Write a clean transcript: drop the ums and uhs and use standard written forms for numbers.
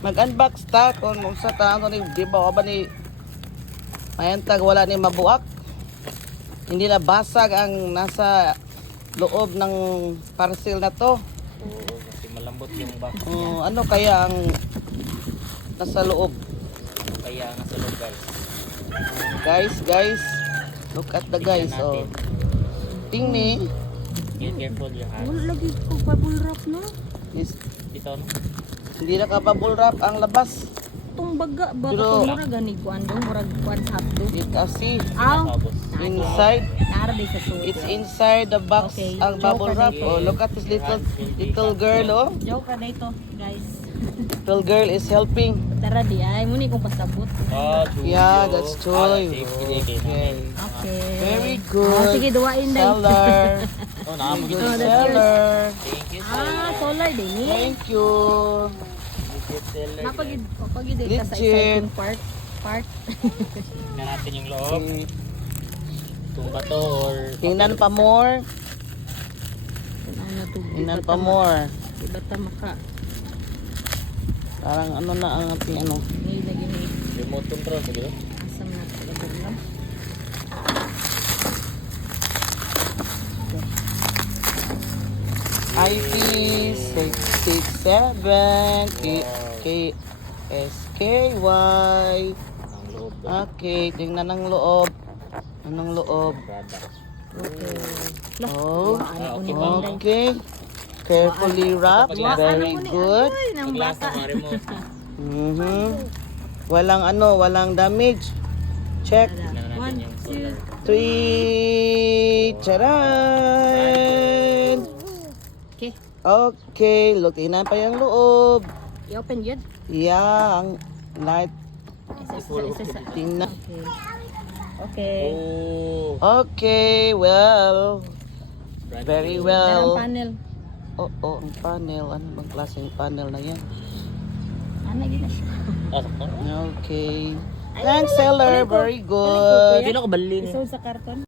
Mag-unbox ta kung sa ta ano ni di ba ni mayantag wala ni mabuak. Hindi na basag ang nasa loob ng parcel na to. Oo, kasi malambot yung box niya. Oh, ano kaya ang nasa loob? Kaya nga sa loob Guys, look at the guys. Oh. Tingni. Be careful yung hands. Wala lagi ko bubble wrap no. Yes. Ito no? Hindi na ka bubble wrap ang labas. Itong baga ba Pero- mura gani ko ando murag kuan sa hotdog. Kasi Aw. Tapos. inside, Narabi sa suot. it's inside the box Okay. ang bubble wrap. Oh, look at this little girl. Oh, Joke ka dito, guys. little girl is helping. Tara di ay muni kong pasabot. Oh, Yeah, that's Choy. Okay. Okay. Very Oh, good. sige duwain dai. Seller. Oh, naamo Good dito. Oh, that's seller. Thank you, sir. Solar din eh. Thank you. Napagid dito sa Legit. exciting part. Tingnan natin yung loob. Kung ba to or... Tingnan pa more. Tanaw na to. Tingnan pa more. Iba ta maka. Parang ano na ang ating ano. May lagi ni Remote control, sige ba? asam na talaga lang. IP 667 KSKY. Ang loob. Okay, tingnan ang loob. Anong loob? Product. Okay. Lah, Oh, ano okay ni ba? Banday? okay. Carefully wrapped. Ano Very mo ni good. Ay, nang Paglasa bata. ng remote. Walang damage. Check. Tingnan natin 1, yung 2, solar. 3. Charan! okay. Okay, look, tingnan pa yung loob. I-open yun. Yeah, ang light. Isa. Tingnan. Okay. Okay. Oh. Okay, well. Brand Very new. well. Darang panel. Oo, ang panel. Ano bang klaseng panel na yan? Ano yun siya? Ah, sakto. Okay. Thanks, seller. Very good. Hindi na ko bali. Isod sa karton.